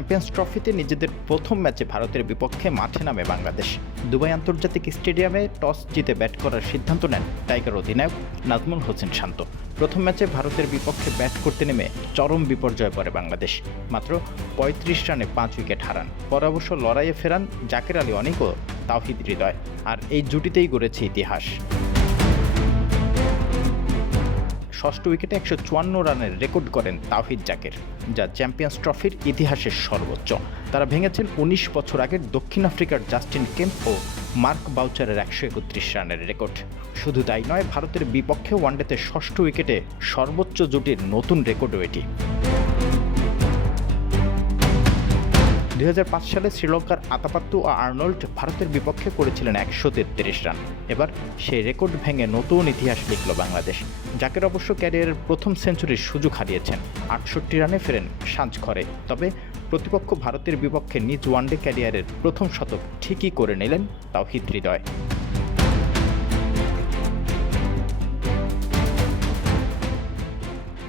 Champions ট্রফিতে নিজেদের প্রথম ম্যাচে ভারতের বিপক্ষে মাঠে নামে বাংলাদেশ। দুবাই আন্তর্জাতিক স্টেডিয়ামে টস জিতে ব্যাট করার সিদ্ধান্ত নেন টাইগার অধিনায়ক নাজমুল হোসেন শান্ত। প্রথম ম্যাচে ভারতের বিপক্ষে ব্যাট করতে নেমে চরম বিপর্যয়ে পড়ে বাংলাদেশ। মাত্র ৩৫ রানে ৫ উইকেট হারান। পরে অবশ্য লড়াইয়ে ফেরান জাকের আলী অনিক ও তাওহিদ হৃদয়। আর এই জুটিতেই গড়েছে ইতিহাস। ষষ্ঠ উইকেটে ১৫৪ রানের রেকর্ড করেন তাওহিদ জাকের, যা চ্যাম্পিয়ন্স ট্রফির ইতিহাসের সর্বোচ্চ। তারা ভেঙেছেন ১৯ বছর আগের দক্ষিণ আফ্রিকার জাস্টিন কেম্প ও মার্ক বাউচারের ১৩১ রানের রেকর্ড। শুধু তাই নয়, ভারতের বিপক্ষে ওয়ানডেতে ষষ্ঠ উইকেটে সর্বোচ্চ জুটির নতুন রেকর্ডও এটি। ২০০৫ সালে শ্রীলঙ্কার আতাপাত্তু ও আর্নল্ড ভারতের বিপক্ষে করেছিলেন ১৩৩ রান। এবার সেই রেকর্ড ভেঙে নতুন ইতিহাস লিখল বাংলাদেশ। জাকের অবশ্য ক্যারিয়ারের প্রথম সেঞ্চুরির সুযোগ হারিয়েছেন। ৬৮ রানে ফেরেন সাঁঝঘরে। তবে প্রতিপক্ষ ভারতের বিপক্ষে নিজ ওয়ানডে ক্যারিয়ারের প্রথম শতক ঠিকই করে নিলেন তাওহিদ হৃদয়।